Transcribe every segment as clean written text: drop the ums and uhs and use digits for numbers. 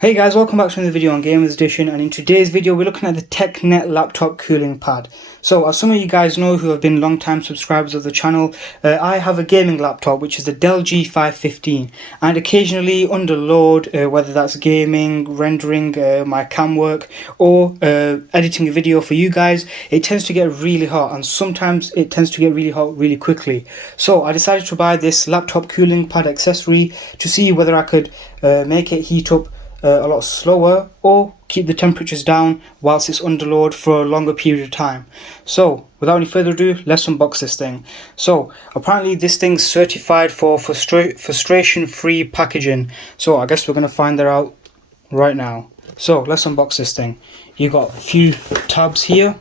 Hey guys, welcome back to another video on Gamers Edition, and in today's video we're looking at the TechNet laptop cooling pad. So as some of you guys know who have been long time subscribers of the channel, I have a gaming laptop which is the Dell G515, and occasionally under load, whether that's gaming, rendering my cam work, or editing a video for you guys, it tends to get really hot, and sometimes it tends to get really hot really quickly. So I decided to buy this laptop cooling pad accessory to see whether I could make it heat up a lot slower or keep the temperatures down whilst it's under load for a longer period of time. So without any further ado, let's unbox this thing. So apparently this thing's certified for frustration free packaging, so I guess we're going to find that out right now. So let's unbox this thing. You got a few tabs here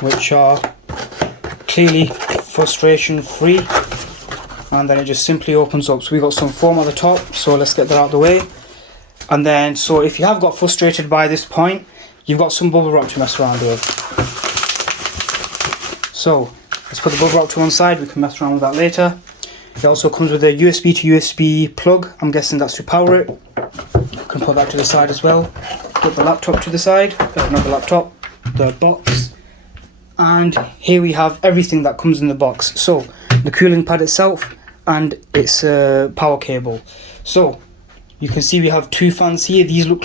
which are clearly frustration free, and then it just simply opens up. So we got some foam at the top, so let's get that out of the way. And then, so if you have got frustrated by this point, you've got some bubble wrap to mess around with. So let's put the bubble wrap to one side, we can mess around with that later. It also comes with a USB to USB plug, I'm guessing that's to power it. You can put that to the side as well. Put the laptop to the side, not the laptop, the box. And here we have everything that comes in the box. So the cooling pad itself and its power cable. So you can see we have two fans here. These look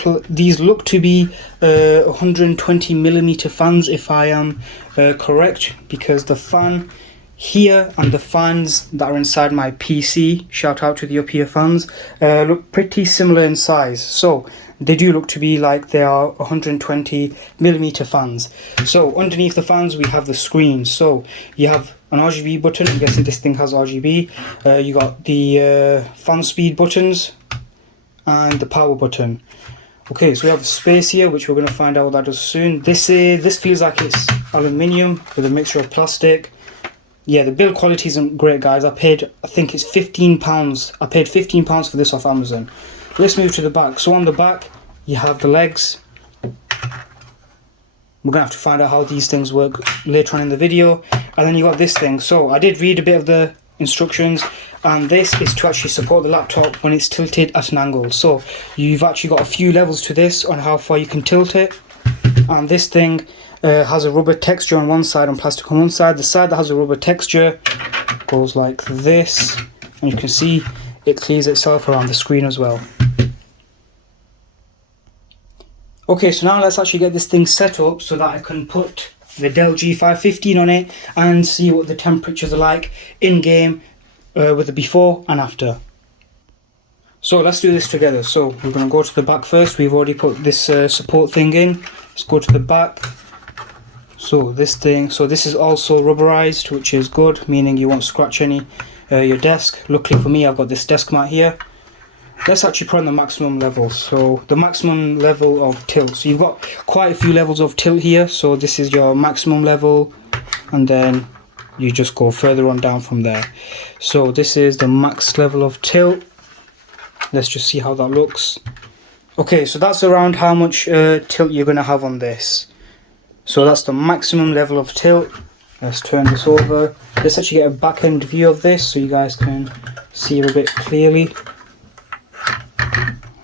to be 120mm fans, if I am correct, because the fan here and the fans that are inside my PC, shout out to the up here fans, look pretty similar in size. So they do look to be like they are 120mm fans. So underneath the fans we have the screen. So you have an RGB button. I'm guessing this thing has RGB. You got the fan speed buttons and the power button. Okay, so we have the space here, which we're going to find out what that does soon. This feels like it's aluminium with a mixture of plastic. Yeah, the build quality isn't great, guys. I think it's £15. I paid £15 for this off Amazon. Let's move to the back. So on the back you have the legs. We're gonna have to find out how these things work later on in the video. And then you got this thing. So I did read a bit of the instructions, and this is to actually support the laptop when it's tilted at an angle. So you've actually got a few levels to this on how far you can tilt it. And this thing has a rubber texture on one side and plastic on one side. The side that has a rubber texture goes like this, and you can see it clears itself around the screen as well. Okay, so now let's actually get this thing set up so that I can put the Dell G515 on it and see what the temperatures are like in game with the before and after. So let's do this together. So we're going to go to the back first. We've already put this support thing in. Let's go to the back. So this is also rubberized, which is good, meaning you won't scratch your desk. Luckily for me, I've got this desk mat here. Let's actually put on the maximum level. So the maximum level of tilt. So you've got quite a few levels of tilt here. So this is your maximum level, and then you just go further on down from there. So this is the max level of tilt. Let's just see how that looks. Okay, so that's around how much tilt you're going to have on this. So that's the maximum level of tilt. Let's turn this over. Let's actually get a back end view of this so you guys can see it a bit clearly.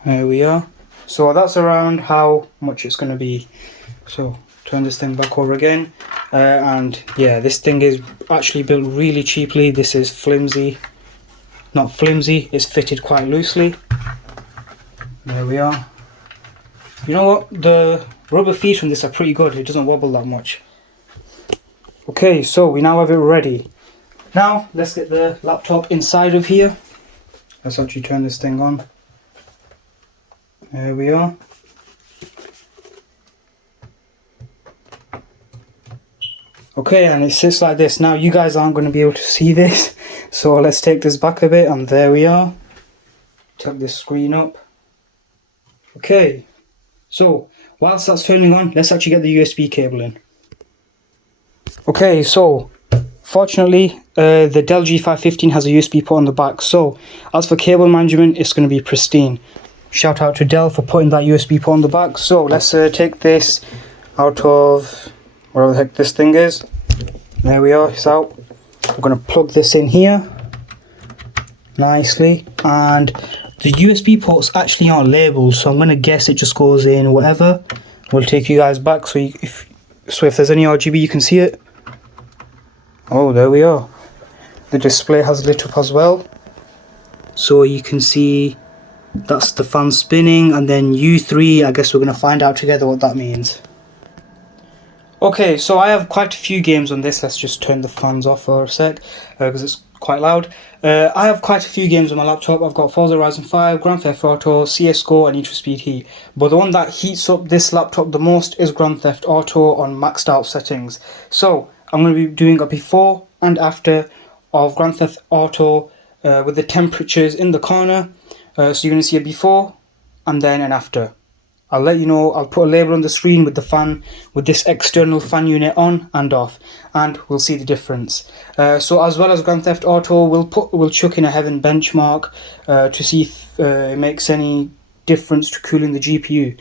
There we are. So that's around how much it's going to be. So turn this thing back over again. And yeah, this thing is actually built really cheaply. This is flimsy. Not flimsy, it's fitted quite loosely. There we are. You know what? The rubber feet on this are pretty good. It doesn't wobble that much. Okay, so we now have it ready. Now let's get the laptop inside of here. Let's actually turn this thing on. There we are. Okay, and it sits like this. Now you guys aren't going to be able to see this, so let's take this back a bit, and there we are. Tuck this screen up. Okay, so whilst that's turning on, let's actually get the USB cable in. Okay, so fortunately the Dell G515 has a USB port on the back, so as for cable management, it's going to be pristine. Shout out to Dell for putting that USB port on the back. So let's take this out of wherever the heck this thing is. There we are, it's out. We're going to plug this in here nicely, and The USB ports actually aren't labelled, so I'm going to guess it just goes in whatever. We'll take you guys back so if there's any RGB you can see it. Oh, there we are. The display has lit up as well. So you can see that's the fan spinning, and then U3, I guess we're going to find out together what that means. Okay, so I have quite a few games on this. Let's just turn the fans off for a sec because it's quite loud. I have quite a few games on my laptop. I've got Forza Horizon 5, Grand Theft Auto, CSGO and Need for Speed Heat. But the one that heats up this laptop the most is Grand Theft Auto on maxed out settings. So I'm going to be doing a before and after of Grand Theft Auto with the temperatures in the corner. So you're going to see a before and then an after. I'll let you know, I'll put a label on the screen with the fan, with this external fan unit on and off, and we'll see the difference. So as well as Grand Theft Auto, we'll chuck in a Heaven benchmark to see if it makes any difference to cooling the GPU.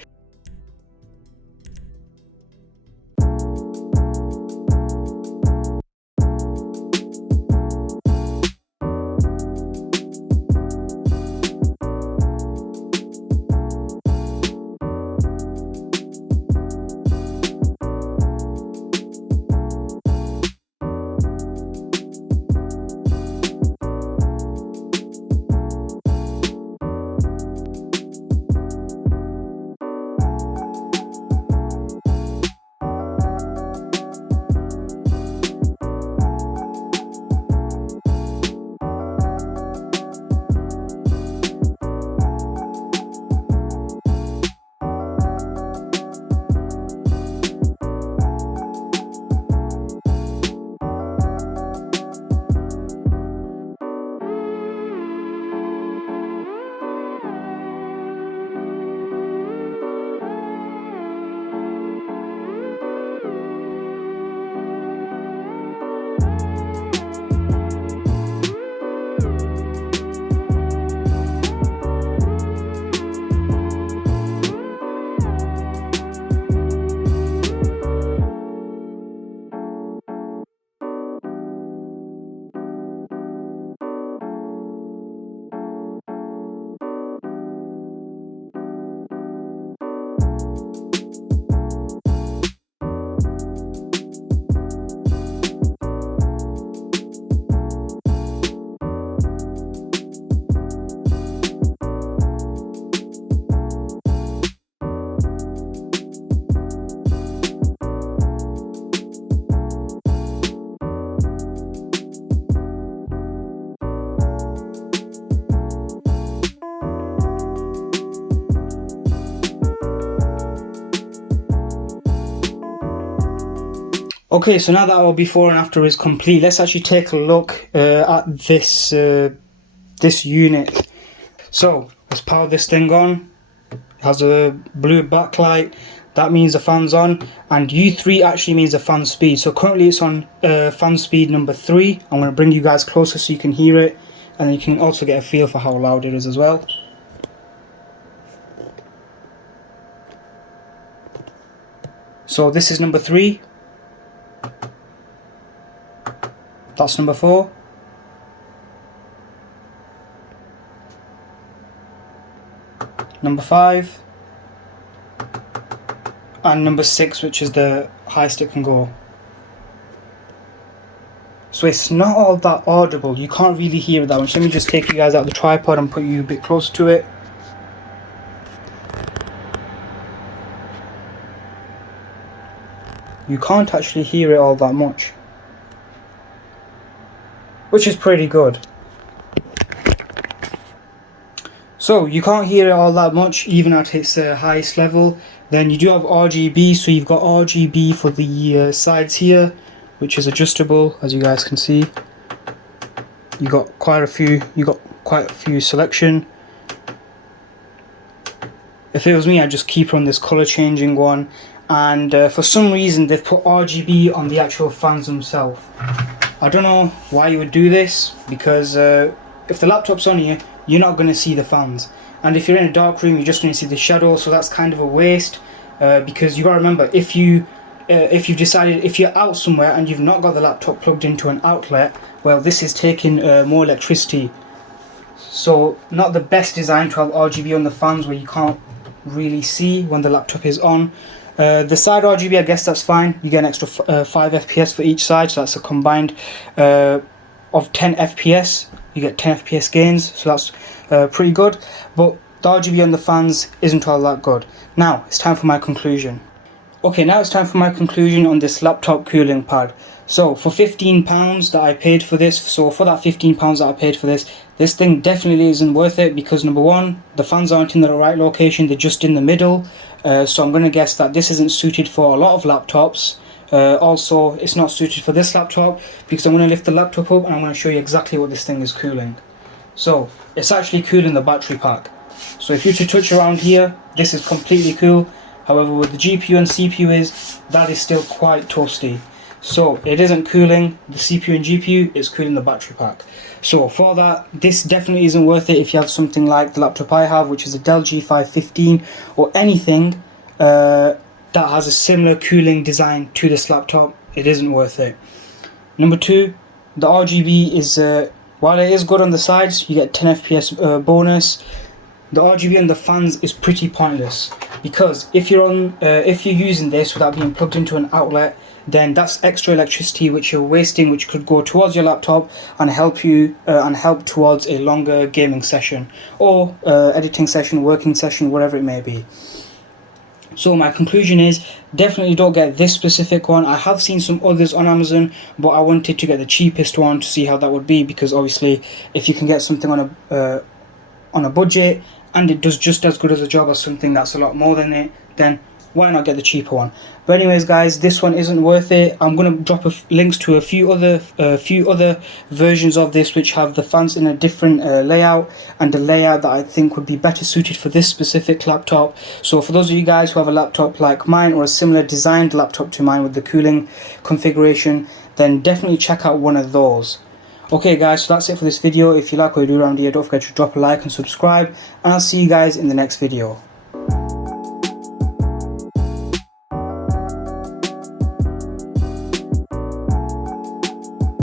Okay, so now that our before and after is complete, let's actually take a look at this unit. So let's power this thing on. It has a blue backlight. That means the fan's on, and U3 actually means the fan speed. So currently it's on fan speed number 3. I'm going to bring you guys closer so you can hear it, and then you can also get a feel for how loud it is as well. So this is number 3. That's number 4. Number 5. And number 6, which is the highest it can go. So it's not all that audible. You can't really hear that much. Let me just take you guys out of the tripod and put you a bit closer to it. You can't actually hear it all that much, which is pretty good. So you can't hear it all that much even at its highest level. Then you do have RGB, so you've got RGB for the sides here, which is adjustable, as you guys can see. You got quite a few selection. If it was me, I'd just keep on this color changing one. And for some reason they've put RGB on the actual fans themselves. I don't know why you would do this, because if the laptop's on here, you're not going to see the fans, and if you're in a dark room, you're just going to see the shadow. So that's kind of a waste, because you got to remember, if you've decided, if you're out somewhere and you've not got the laptop plugged into an outlet, well, this is taking more electricity. so not the best design to have RGB on the fans where you can't really see when the laptop is on. The side RGB, I guess that's fine. You get an extra 5 FPS for each side, so that's a combined of 10 FPS. You get 10 FPS gains, so that's pretty good. But the RGB on the fans isn't all that good. Now it's time for my conclusion. Okay, now it's time for my conclusion on this laptop cooling pad. So for £15 that I paid for this, so for that £15 that I paid for this thing definitely isn't worth it, because number one, the fans aren't in the right location, they're just in the middle. So I'm going to guess that this isn't suited for a lot of laptops. Also, it's not suited for this laptop, because I'm going to lift the laptop up and I'm going to show you exactly what this thing is cooling. So it's actually cooling the battery pack. So if you were to touch around here, this is completely cool. However, with the GPU and CPU that is still quite toasty. So it isn't cooling the CPU and GPU, it's cooling the battery pack. So for that, this definitely isn't worth it if you have something like the laptop I have, which is a Dell G515, or anything that has a similar cooling design to this laptop. It isn't worth it. Number two, the RGB is, while it is good on the sides, you get 10 FPS bonus. The RGB on the fans is pretty pointless, because if you're using this without being plugged into an outlet, then that's extra electricity which you're wasting, which could go towards your laptop and help you and help towards a longer gaming session or editing session, working session, whatever it may be. So my conclusion is, definitely don't get this specific one. I have seen some others on Amazon, but I wanted to get the cheapest one to see how that would be, because obviously if you can get something on a budget and it does just as good as a job as something that's a lot more than it, then why not get the cheaper one? But anyways guys, this one isn't worth it. I'm going to drop links to a few other versions of this which have the fans in a different layout, and a layout that I think would be better suited for this specific laptop. So for those of you guys who have a laptop like mine, or a similar designed laptop to mine with the cooling configuration, then definitely check out one of those. Okay guys, so that's it for this video. If you like what I do around here, don't forget to drop a like and subscribe, and I'll see you guys in the next video.